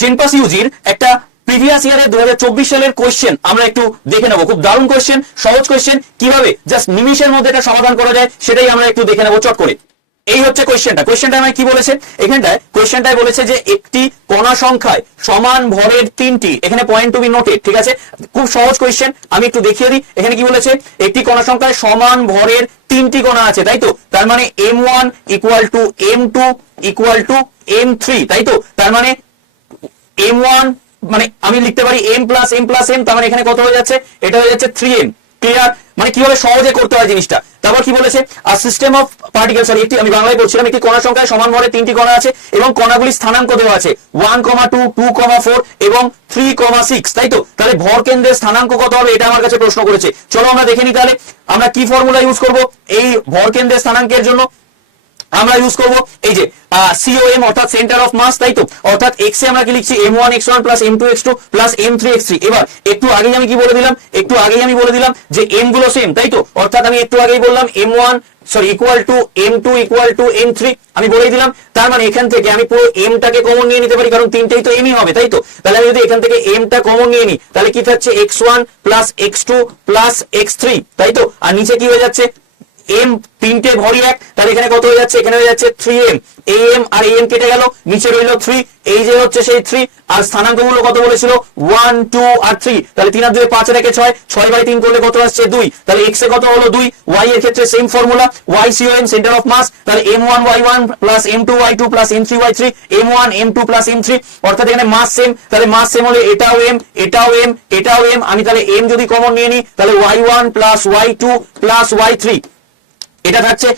জেনপাস ইউজির একটা প্রিভিয়াস ইয়ারের 2024 সালের কোশ্চেন আমরা একটু দেখে নেবো। খুব দারুণ কোশ্চেন, সহজ কোশ্চেন, কিভাবে জাস্ট নিমিশের মধ্যে এটা সমাধান করা যায় সেটাই আমরা একটু দেখে নেবো চট করে। এই হচ্ছে কোশ্চেনটা আমায় কি বলেছে এখানটায়, কোশ্চেনটায় বলেছে যে একটি কণা সংখ্যায় সমান ভরের তিনটি, এখানে পয়েন্ট টু বি নোটেড, ঠিক আছে, খুব সহজ কোশ্চেন, আমি একটু দেখিয়ে দিই। এখানে কি বলেছে, একটি কণা সংখ্যায় সমান ভরের তিনটি কণা আছে, তাই তো, তার মানে m1 equal to m2 equal to m3, তাই তো, তার মানে m1 মানে আমি লিখতে পারি m plus m plus m, তার মানে এখানে কত হয়ে যাচ্ছে, এটা হয়ে যাচ্ছে 3m। ক্লিয়ার, মানে কিভাবে সহজে করতে হয় জিনিসটা। তারপর কি বলেছে, আর সিস্টেম অফ পার্টিকেল, সরি একটি আমি বাংলায় বলছিলাম, একটি কণা সংখ্যায় সমান ভরে তিনটি কণা আছে এবং কণাগুলির স্থানাঙ্ক দেওয়া আছে 1,2, 2,4 এবং 3,6, তাই তো, তাহলে ভর কেন্দ্রের স্থানাঙ্ক কত হবে এটা আমার কাছে প্রশ্ন করেছে। চলো আমরা দেখে নিই তাহলে আমরা কি ফর্মুলা ইউজ করব এই ভর কেন্দ্রের স্থানাঙ্কের জন্য। আমরা ইউজ করব এই যে COM অর্থাৎ সেন্টার অফ মাস, তাই তো, অর্থাৎ x এ আমরা কি লিখছি m1 x1 plus m2 x2 plus m3 x3। এবার একটু আগেই আমি কি বলে দিলাম, যে m গুলো সেম, তাই তো, অর্থাৎ আমি একটু আগেই বললাম m1 equal to m2 equal to m3 আমি বলেই দিলাম। তার মানে এখান থেকে আমি পুরো m টাকে কমন নিয়ে নিতে পারি, কারণ তিনটেই তো m ই হবে, তাই তো, তাহলে আমি যদি এখান থেকে m টা কমন নিয়ে নিই তাহলে কি থাকছে x1 plus x2 plus x3, তাই তো, আর নিচে কি হয়ে যাচ্ছে m, তিনটে ভরই এক, তাহলে এখানে কত হয়ে যাচ্ছে, এখানে হয়ে যাচ্ছে 3m, am আর am কেটে গেল, নিচে রইলো 3, এই যে হচ্ছে সেই 3, আর স্থানাঙ্কগুলো কত বলেছিল 1, 2 আর 3, তাহলে 3 আর 2 5 আর 1 6, 6/3 করলে কত আসছে 2, তাহলে x এ কত হলো 2, y এর ক্ষেত্রে same formula, y COM centre of mass, তাহলে m1 y1 plus m2 y2 plus m3 y3, m1 m2 plus m3, অর্থাৎ এখানে মাস সেম, তাহলে মাস সেম হলে এটাও m এটাও m এটাও m, আমি তাহলে m যদি কমন নিয়ে নিই তাহলে y1 plus y2 plus y3, এটা থাকছে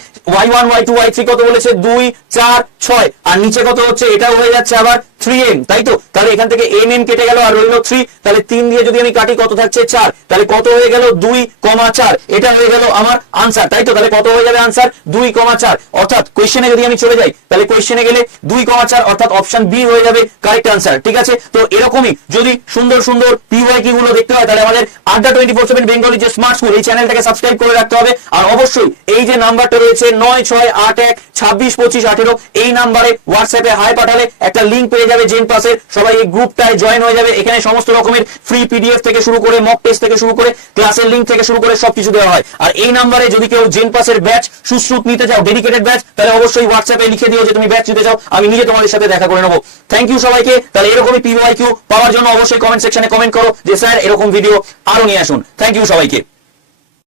y1 y2 y3 কত বলেছে 2, 4, 6, আর নিচে কত হচ্ছে, এটাও হয়ে যাচ্ছে আবার 3m, তাই তো, তাহলে এখান থেকে mm কেটে গেল আর রইল 3, তাহলে 3 দিয়ে যদি আমি কাটি কত থাকছে 4, তাহলে কত হয়ে গেল 2,4, এটা হয়ে গেল আমার আনসার, তাই তো, তাহলে কত হয়ে যাবে আনসার 2,4, অর্থাৎ কোশ্চেনে যদি আমি চলে যাই তাহলে কোশ্চেনে গেলে 2,4 অর্থাৎ অপশন বি হয়ে যাবে কারেক্ট আনসার, ঠিক আছে। তো এরকমই যদি সুন্দর সুন্দর PYQ গুলো দেখতে হয় তাহলে আমাদের আড্ডা 24/7 বেঙ্গলি যে স্মার্ট স্কুল এই চ্যানেলটাকে সাবস্ক্রাইব করে রাখতে হবে, আর অবশ্যই এই যে নাম্বারটা রয়েছে 9681262518 এই নাম্বারে হোয়াটসঅ্যাপে হাই পাঠালে একটা লিংক পেয়ে যাবে জেন পাসের, সবাই এই গ্রুপটায় জয়েন হয়ে যাবে। এখানে সমস্ত রকমের ফ্রি PDF থেকে শুরু করে মক টেস্ট থেকে শুরু করে ক্লাসের লিংক থেকে শুরু করে সবকিছু দেওয়া হয়। আর এই নাম্বারে যদি কেউ জেন পাসের ব্যাচ সুশ্রুত নিতে চাও, ডেডিকেটেড ব্যাচ, তাহলে অবশ্যই হোয়াটসঅ্যাপে লিখে দিও যে তুমি ব্যাচ নিতে চাও, আমি নিজে তোমাদের সাথে দেখা করে নেবো। থ্যাংক ইউ সবাইকে। তাহলে এরকমই PYQ পাওয়ার জন্য অবশ্যই কমেন্ট সেকশনে কমেন্ট করো যে স্যার এরকম ভিডিও আরো নিয়ে আসুন। থ্যাংক ইউ সবাইকে।